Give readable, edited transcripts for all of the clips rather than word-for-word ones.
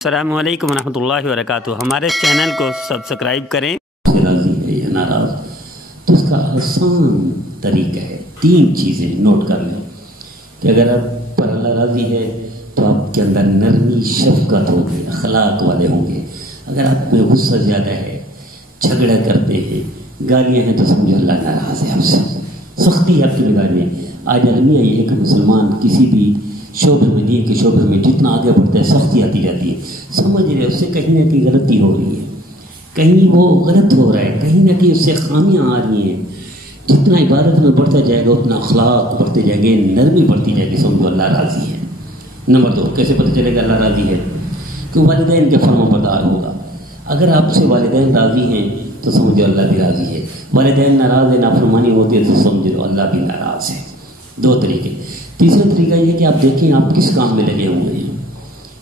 السلام علیکم ورحمۃ اللہ وبرکاتہ۔ ہمارے چینل کو سبسکرائب کریں۔ راضی ہے یا ناراض، تو اس کا آسان طریقہ ہے، 3 چیزیں نوٹ کر لیں کہ اگر آپ پر اللہ راضی ہے تو آپ کے اندر نرمی، شفقت ہوگی، اخلاق والے ہوں گے۔ اگر آپ میں غصہ زیادہ ہے، جھگڑا کرتے ہیں، گالیاں ہیں، تو سمجھو اللہ ناراض ہے آپ سے، سختی ہے آپ کی نگاہ میں۔ آج المیہ یہ ہے کہ مسلمان کسی بھی شعبے میں، دین کے شعبے میں جتنا آگے بڑھتا ہے سختی آتی جاتی ہے، سمجھ رہے اس سے کہیں نہ کہیں غلطی ہو رہی ہے، کہیں وہ غلط ہو رہا ہے، کہیں نہ کہیں اس سے خامیاں آ رہی ہیں۔ جتنا عبادت میں بڑھتا جائے گا اتنا اخلاق بڑھتے جائیں گے، نرمی بڑھتی جائے گی، سمجھو اللہ راضی ہے۔ نمبر 2، کیسے پتہ چلے گا اللہ راضی ہے؟ کہ والدین کے فرما بردار ہوگا۔ اگر آپ سے والدین راضی ہیں تو سمجھو اللہ بھی راضی ہے، والدین ناراض ہے، نافرمانی ہوتی ہے تو سمجھو اللہ بھی ناراض ہے۔ 2 طریقے۔ تیسرا طریقہ یہ کہ آپ دیکھیں آپ کس کام میں لگے ہوئے ہیں،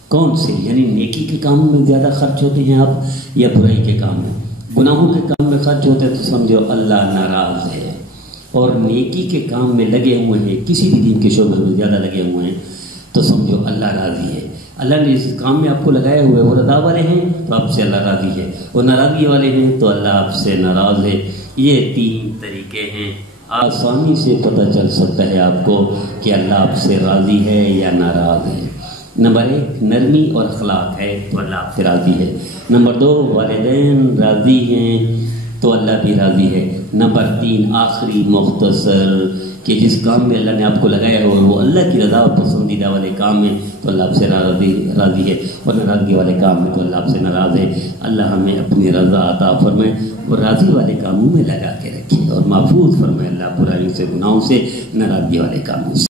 کون سے، یعنی نیکی کے کام میں زیادہ خرچ ہوتے ہیں آپ یا برائی کے کام میں؟ گناہوں کے کام میں خرچ ہوتے ہیں تو سمجھو اللہ ناراض ہے، اور نیکی کے کام میں لگے ہوئے ہیں، کسی بھی دین کے شعبے میں زیادہ لگے ہوئے ہیں تو سمجھو اللہ راضی ہے۔ اللہ نے اس کام میں آپ کو لگائے ہوئے، وہ رضا والے ہیں تو آپ سے اللہ راضی ہے، وہ ناراضگی والے ہیں تو اللہ آپ سے ناراض ہے۔ یہ 3 طریقے ہیں، آسانی سے پتہ چل سکتا ہے آپ کو کہ اللہ آپ سے راضی ہے یا ناراض ہے۔ نمبر 1، نرمی اور اخلاق ہے تو اللہ آپ سے راضی ہے۔ نمبر 2، والدین راضی ہیں تو اللہ بھی راضی ہے۔ نمبر 3، آخری مختصر، کہ جس کام میں اللہ نے آپ کو لگایا ہوا وہ اللہ کی رضا اور پسندیدہ والے کام میں تو اللہ آپ سے راضی ہے، اور ناراضگی والے کام میں تو اللہ آپ سے ناراض ہے۔ اللہ ہمیں اپنی رضا عطا فرمائے اور راضی والے کاموں میں لگا کے رکھے، اور محفوظ فرمائے اللہ برائیوں سے، گناہوں سے، ناراضگی والے کاموں سے۔